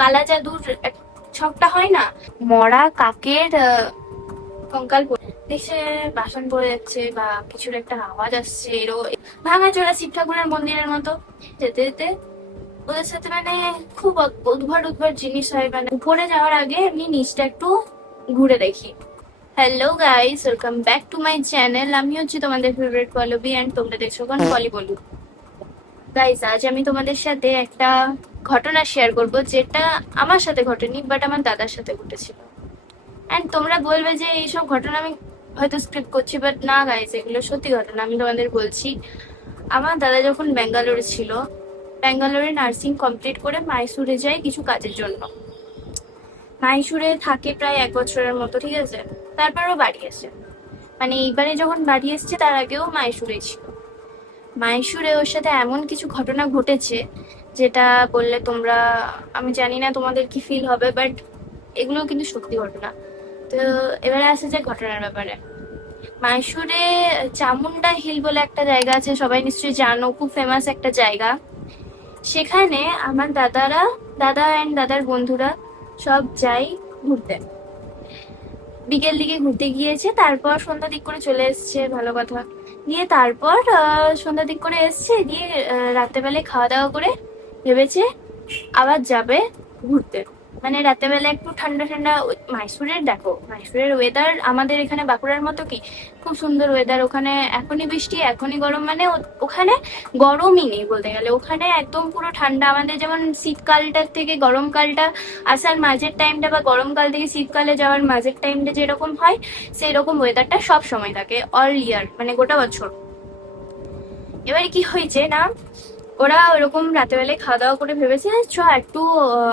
কালা জাদুর ছকটা হয় না, মরা কাকের কঙ্কাল দেখছে বাসন পড়ে যাচ্ছে বা কিছুর একটা আওয়াজ আসছে, ভাঙা চোরা শিব ঠাকুরের মন্দিরের মতো। যেতে যেতে ওদের সাথে মানে খুব উদ্ভট উদ্ভট জিনিস হয়। মানে উপরে যাওয়ার আগে এমনি নিচটা একটু ঘুরে দেখি। Hello guys, welcome back to my channel. আমি হচ্ছি তোমাদের ফেভারিট পল্লবী অ্যান্ড তোমরা দেখছো কোন পলি বলু। গাইস, আজ আমি তোমাদের সাথে একটা ঘটনা শেয়ার করব, যেটা আমার সাথে ঘটেনি বাট আমার দাদার সাথে ঘটেছিল। অ্যান্ড তোমরা বলবে যে এইসব ঘটনা আমি হয়তো স্ক্রিপ্ট করছি, বাট না গাইস, এগুলো সত্যি ঘটনা। আমি তোমাদের বলছি, আমার দাদা যখন ব্যাঙ্গালোরে ছিল, ব্যাঙ্গালোরে নার্সিং কমপ্লিট করে মাইসুরে যায় কিছু কাজের জন্য। মাইসুরে থাকে প্রায় 1 বছরের মতো, ঠিক আছে। তারপরও বাড়ি আসে, মানে এইবারে যখন বাড়ি এসছে তার আগেও মাইসুরে ছিল। মাইসুরে ওর সাথে এমন কিছু ঘটনা ঘটেছে যেটা বললে তোমরা, আমি জানি না তোমাদের কি ফিল হবে, বাট এগুলো কিন্তু সত্যি ঘটনা। তো এবারে আসে যে ঘটনার ব্যাপারে। মাইসুরে চামুন্ডা হিল বলে একটা জায়গা আছে, সবাই নিশ্চয়ই জানো, খুব ফেমাস একটা জায়গা। সেখানে আমার দাদা অ্যান্ড দাদার বন্ধুরা সব যাই ঘুরতে। বিকেল দিকে ঘুরতে গিয়েছে, তারপর সন্ধ্যা দিক করে চলে এসছে, ভালো কথা। দিয়ে তারপর সন্ধ্যা দিক করে এসছে, দিয়ে রাত্রেবেলায় খাওয়া দাওয়া করে ভেবেছে আবার যাবে ঘুরতে। মানে রাত্রেবেলা একটু ঠান্ডা ঠান্ডা। মাইসুরের দেখো, মাইসুরের ওয়েদার আমাদের এখানে বাঁকুড়ার মতো কি, খুব সুন্দর ওয়েদার। ওখানে এখনই বৃষ্টি এখনই গরম, মানে ওখানে গরমই নেই বলতে গেলে। ওখানে একদম পুরো ঠান্ডা। আমাদের যেমন শীতকালটার থেকে গরমকালটা আসার মাঝের টাইমটা, বা গরমকাল থেকে শীতকালে যাওয়ার মাঝের টাইমটা যেরকম হয়, সেই রকম ওয়েদারটা সব সময় থাকে, অল ইয়ার, মানে গোটা বছর। এবারে কি হয়েছে না, ওরা ওরকম রাতেবেলায় খাওয়া দাওয়া করে ভেবেছে চ একটু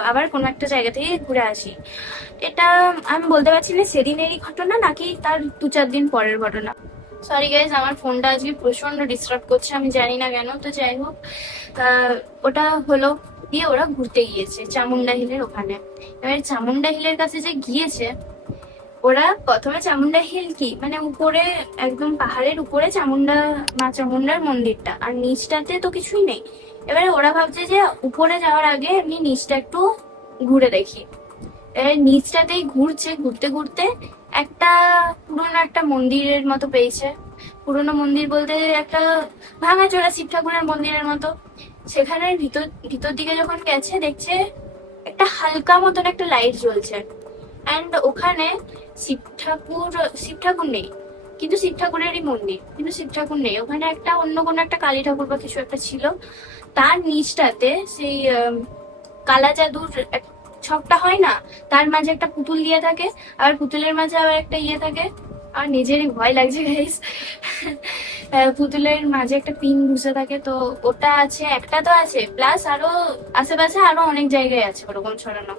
আবার কোনো একটা জায়গা থেকে ঘুরে আসি। এটা আমি বলতে পারছি না সেদিনেরই ঘটনা নাকি তার 2-4 দিন পরের ঘটনা। সরি গাইজ, আমার ফোনটা আজকে প্রচন্ড ডিস্টার্ব করছে, আমি জানি না কেন। তো যাই হোক, ওটা হলো, দিয়ে ওরা ঘুরতে গিয়েছে চামুন্ডা হিলের ওখানে। এবার চামুন্ডা হিলের কাছে যে গিয়েছে ওরা, প্রথমে চামুন্ডা হিল কি মানে উপরে, একদম পাহাড়ের উপরে মা চামুন্ডার মন্দিরটা, আর নিচটাতে তো কিছুই নেই। এবারে ওরা ভাবছে যে উপরে যাওয়ার আগে এমনি নিচটা একটু ঘুরে দেখি। এবার নিচটাতেই ঘুরছে, ঘুরতে ঘুরতে একটা পুরোনো একটা মন্দিরের মতো পেয়েছে। পুরোনো মন্দির বলতে একটা ভাঙাচোরা শিব ঠাকুরের মন্দিরের মতো। সেখানে ভিতর ভিতর দিকে যখন গেছে, দেখছে একটা হালকা মতন একটা লাইট জ্বলছে। অ্যান্ড ওখানে শিব ঠাকুর নেই, কিন্তু শিব ঠাকুরেরই মন্দির, কিন্তু শিব ঠাকুর নেই ওখানে। একটা অন্য কোনো একটা কালী ঠাকুর বা কিছু একটা ছিল। তার নিচটাতে সেই কালা জাদুর ছকটা হয় না, তার মাঝে একটা পুতুল দিয়ে থাকে, আর পুতুলের মাঝে আবার একটা ইয়ে থাকে। আর নিজেরই ভয় লাগছে গাইস। পুতুলের মাঝে একটা পিন ঘুষে থাকে, তো ওটা আছে, একটা তো আছে, প্লাস আরো আশেপাশে আরো অনেক জায়গায় আছে ওরকম ছড়ানো।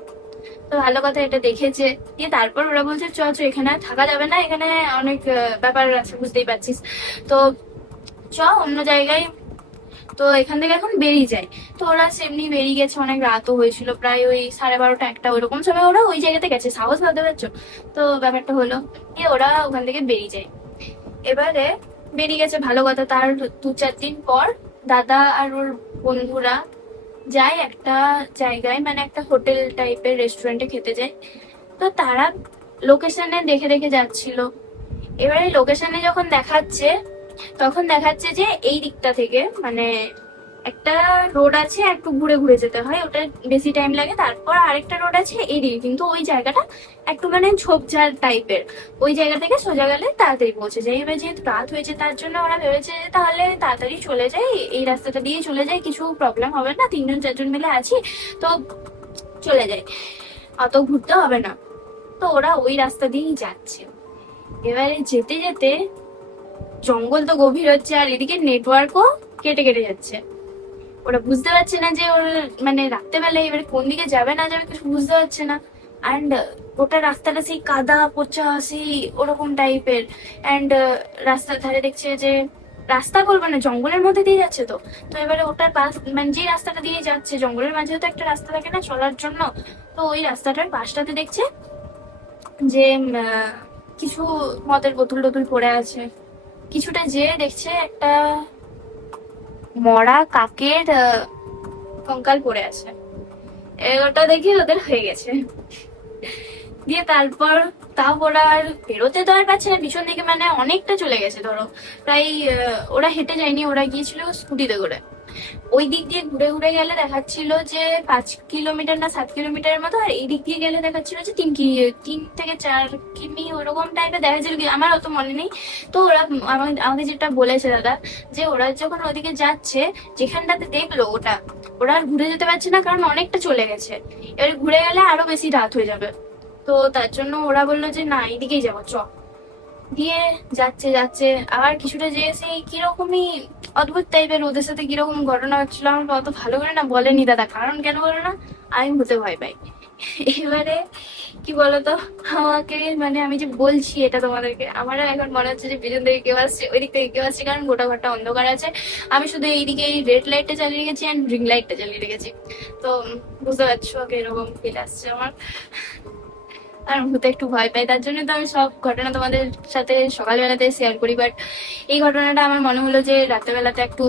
তো ভালো কথা, এটা দেখেছে। দিয়ে তারপর ওরা বলছে চ চ, এখানে থাকা যাবে না, এখানে অনেক ব্যাপার আছে, বুঝতেই পারছিস। তো চ অন্য জায়গায়। তো এখান থেকে এখন বেরিয়ে যায়। তো ওরা সেমনি বেরিয়ে গেছে, অনেক রাতও হয়েছিল, প্রায় ওই 12:30-1টা ওইরকম সময় ওরা ওই জায়গাতে গেছে, সাহস ভাবতে পারছো। তো ব্যাপারটা হলো, দিয়ে ওরা ওখান থেকে বেরিয়ে যায়। এবারে বেরিয়ে গেছে, ভালো কথা। তার 2-4 দিন পর দাদা আর ওর বন্ধুরা যায় একটা জায়গায়, মানে একটা হোটেল টাইপের রেস্টুরেন্টে খেতে যায়। তো তারা লোকেশনে দেখে দেখে যাচ্ছিল। এবারে লোকেশনে যখন দেখাচ্ছে, তখন দেখাচ্ছে যে এই দিকটা থেকে মানে একটা রোড আছে, একটু ঘুরে ঘুরে যেতে হয়, ওটা বেশি টাইম লাগে। তারপর আরেকটা রোড আছে এদিকে, কিন্তু ওই জায়গাটা একটু মানে ঝোপঝাড় টাইপের। ওই জায়গা থেকে সোজা গেলে তাড়াতাড়ি পৌঁছে যায়। এবার যেহেতু রাত হয়েছে, তার জন্য ওরা ভেবেছে যে তাহলে তাড়াতাড়ি চলে যায়, এই রাস্তাটা দিয়ে চলে যায়, কিছু প্রবলেম হবে না, 3-4জন মিলে আছি তো চলে যায়, অত ঘুরতে হবে না। তো ওরা ওই রাস্তা দিয়েই যাচ্ছে। এবারে যেতে যেতে জঙ্গল তো গভীর হচ্ছে, আর এদিকে নেটওয়ার্কও কেটে কেটে যাচ্ছে। ওরা বুঝতে পারছে না যে ওর মানে রাত্রেবেলায় এবারে কোন দিকে যাবে না যাবে কিছু বুঝতে পারছে না। অ্যান্ড ওটা রাস্তাটা সেই কাদা পচা, সেই ওরকম টাইপের। অ্যান্ড রাস্তার ধারে দেখছে যে, রাস্তা বলবো না, জঙ্গলের মধ্যে দিয়ে যাচ্ছে। তো তো এবারে ওটার পাশ, মানে যে রাস্তাটা দিয়ে যাচ্ছে জঙ্গলের মাঝেও তো একটা রাস্তা থাকে না চলার জন্য। তো ওই রাস্তাটার পাশটাতে দেখছে যে কিছু মদের বোতল টোতল পড়ে আছে। কিছুটা যেয়ে দেখছে একটা মরা কাকের কঙ্কাল পড়ে আছে। ওটা দেখে ওদের হয়ে গেছে। দিয়ে তারপর তাও ওরা আর বেরোতে তো আর পারছে না পিছন দিকে, মানে অনেকটা চলে গেছে ধরো প্রায়। ওরা হেঁটে যায়নি, ওরা গিয়েছিল স্কুটিতে করে। ওই দিক দিয়ে ঘুরে ঘুরে গেলে দেখাচ্ছিল যে 5 কিলোমিটার না 7 কিলোমিটারের মতো, আর এই দিক দিয়ে গেলে দেখাচ্ছিল যে 3 থেকে 4 কিমি ওরকম টাইপের দেখাচ্ছিল, কি আমার অত মনে নেই। তো ওরা আমাকে যেটা বলেছে দাদা, যে ওরা যখন ওদিকে যাচ্ছে যেখানটাতে দেখলো ওরা আর ঘুরে যেতে পারছে না, কারণ অনেকটা চলে গেছে। এবার ঘুরে গেলে আরো বেশি রাত হয়ে যাবে। তো তার জন্য ওরা বললো যে না এইদিকেই যাবো চ। দিয়ে যাচ্ছে যাচ্ছে আবার কিছুটা যেয়ে সেই কিরকমই অদ্ভুত টাইপের ওদের সাথে কিরকম ঘটনা হচ্ছিল আমার অত ভালো করে না বলেনি দাদা, কারণ কেন বলো না, আমি ভূতে ভয় পাই। এবারে কি বলতো, আমাকে মানে আমি যে বলছি এটা তোমাদেরকে, আমারও এখন মনে হচ্ছে যে পিছন থেকে কেউ আসছে, ওই দিক থেকে কেউ আসছে, কারণ গোটা ঘরটা অন্ধকার আছে। আমি শুধু এইদিকে এই রেড লাইটটা চালিয়ে রেখেছি অ্যান্ড গ্রিন লাইটটা চালিয়ে রেখেছি। তো বুঝতে পারছো এরকম ফিল আসছে আমার। আর ভূতে একটু ভয় পাই, তার জন্য তো আমি সব ঘটনা তোমাদের সাথে সকালবেলাতে শেয়ার করি। বাট এই ঘটনাটা আমার মনে হলো যে রাত্রেবেলাতে একটু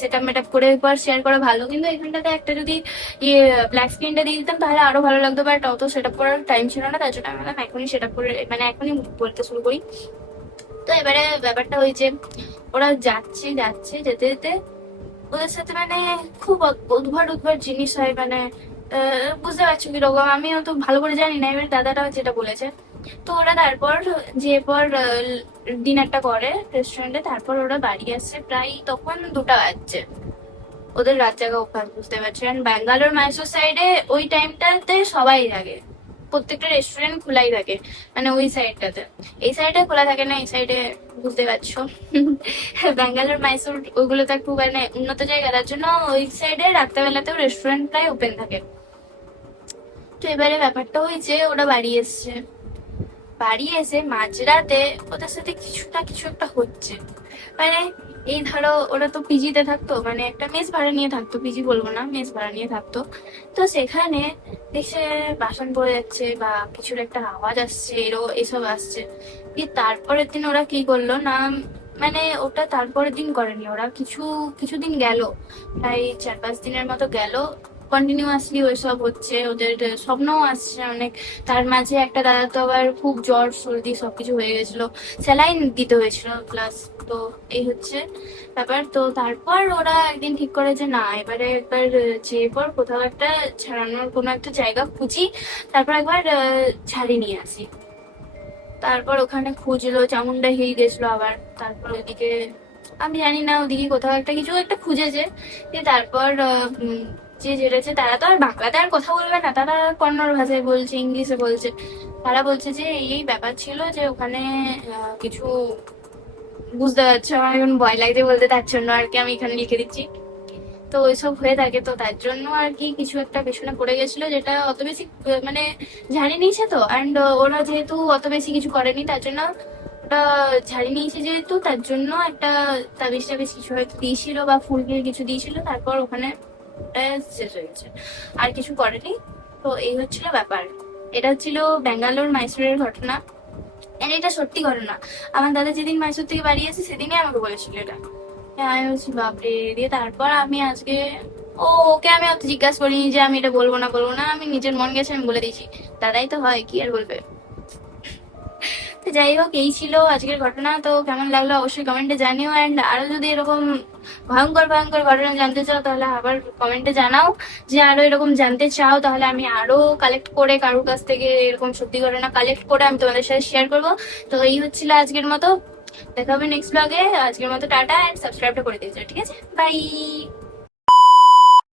সেট আপ মেট আপ করে একবার শেয়ার করা ভালো, কিন্তু এখানটাতে একটা যদি ইয়ে ব্ল্যাক স্ক্রিনটা দিয়ে দিতাম তাহলে আরো ভালো লাগতো, বাট অত সেট আপ করার টাইম ছিল না, তার জন্য আমি বললাম এখনই সেট আপ করে মানে এখনই বলতে শুরু করি। তো এবারে ব্যাপারটা হয়েছে, ওরা যাচ্ছে যাচ্ছে যেতে যেতে ওদের সাথে মানে খুব উদ্ভট উদ্ভট জিনিস হয়, মানে বুঝতে পারছো কিরকম, আমিও তো ভালো করে জানি না, এবার দাদাটা যেটা বলেছে। তো ওরা তারপর যে পর ডিনারটা করে রেস্টুরেন্টে, তারপর ওরা বাড়ি আসছে প্রায় তখন 2টা বাজছে। ওদের রাত জাগা অভ্যাস, বুঝতে পারছি। কারণ ব্যাঙ্গালোর মাইসোর সাইডে ওই টাইমটাতে সবাই জাগে, প্রত্যেকটা রেস্টুরেন্ট খোলাই থাকে, মানে ওই সাইডটাতে। এই সাইডে খোলা থাকে না, এই সাইডে বুঝতে পারছো। ব্যাঙ্গালোর মাইসোর ওইগুলো তো একটু মানে উন্নত জায়গা, তার জন্য ওই সাইডে রাত্রেবেলাতেও রেস্টুরেন্ট প্রায় ওপেন থাকে। তো এবারে ব্যাপারটা হয়েছে ওরা বাড়ি এসছে, বাড়ি এসে মাঝরাতে ওদের সাথে কিছু একটা হচ্ছে। মানে এই ধরো ওরা তো পিজিতে থাকতো, মানে একটা মেস ভাড়া নিয়ে থাকতো, পিজি বলবো না মেস ভাড়া নিয়ে থাকতো। তো সেখানে দেখছে বাসন পড়ে যাচ্ছে বা কিছুর একটা আওয়াজ আসছে, এসব আসছে। দিয়ে তারপরের দিন ওরা কি করলো না, মানে ওটা তারপরের দিন করেনি, ওরা কিছুদিন গেল, প্রায় 4-5 দিনের মতো গেল, কন্টিনিউয়াসলি ওইসব হচ্ছে, ওদের স্বপ্নও আসছে অনেক। তার মাঝে একটা দাদা তো আবার খুব জ্বর সর্দি সবকিছু হয়ে গেছিল, স্যালাইন দিতে হয়েছিল প্লাস। তো এই হচ্ছে ব্যাপার। তো তারপর ওরা একদিন ঠিক করে যে না এবারে একবার যেয়ে পর কোথাও একটা ছাড়ানোর কোনো একটা জায়গা খুঁজি, তারপর একবার ছাড়ি নিয়ে আসি। তারপর ওখানে খুঁজলো, চামুন্ডা হিল গেছিলো আবার, তারপর ওইদিকে আমি জানি না ওদিকে কোথাও একটা কিছু একটা খুঁজেছে। দিয়ে তারপর যে যেতেছে তারা তো আর বাংলাতে আর কথা বলবে না, তারা কন্নড় ভাষায় বলছে, ইংলিশে বলছে। তারা বলছে যে এই ব্যাপার ছিল যে ওখানে কিছু, বুঝতে পারছো আমার এখন ভয় লাগছে বলতে, তার জন্য আর কি আমি এখানে লিখে দিচ্ছি। তো ওইসব হয়ে থাকে, তো তার জন্য আর কি কিছু একটা পেছনে পড়ে গেছিল, যেটা অত বেশি মানে ঝাড়ি নিয়েছে তো, অ্যান্ড ওরা যেহেতু অত বেশি কিছু করেনি তার জন্য ওটা ঝাড়ি নিয়েছে, যেহেতু তার জন্য একটা তাবিজ টাবিজ কিছু হয়তো দিয়েছিল বা ফুল কিছু দিয়েছিল, তারপর ওখানে ওটা শেষ হয়ে গেছে, আর কিছু করেনি। তো এই হচ্ছিল ব্যাপার, এটা হচ্ছিল ব্যাঙ্গালোর মাইসোরের ঘটনা। And এটা সত্যি ঘটনা, আমার দাদা যেদিন মাইসোর থেকে বাড়ি আসে সেদিনই আমাকে বলেছিল এটা। আমি বলছি বাপরে। দিয়ে তারপর আমি আজকে ওকে আমি অত জিজ্ঞাসা করিনি যে আমি এটা বলবো না, আমি নিজের মন গেছে আমি বলে দিয়েছি, দাদাই তো হয় কি আর বলবে। তো যাই হোক এই ছিল আজকের ঘটনা। তো কেমন লাগলো অবশ্যই কমেন্টে জানিও, অ্যান্ড আরো যদি এরকম ভয়ঙ্কর ভয়ঙ্কর ঘটনা জানতে চাও তাহলে আবার কমেন্টে জানাও, যে আরো এরকম জানতে চাও তাহলে আমি আরো কালেক্ট করে কারোর কাছ থেকে এরকম সত্যি ঘটনা কালেক্ট করে আমি তোমাদের সাথে শেয়ার করবো। তো এই হচ্ছিল আজকের মতো, দেখা হবে নেক্সট ব্লগে। আজকের মতো টাটা, অ্যান্ড সাবস্ক্রাইবটা করে দিয়েছো, ঠিক আছে, বাই।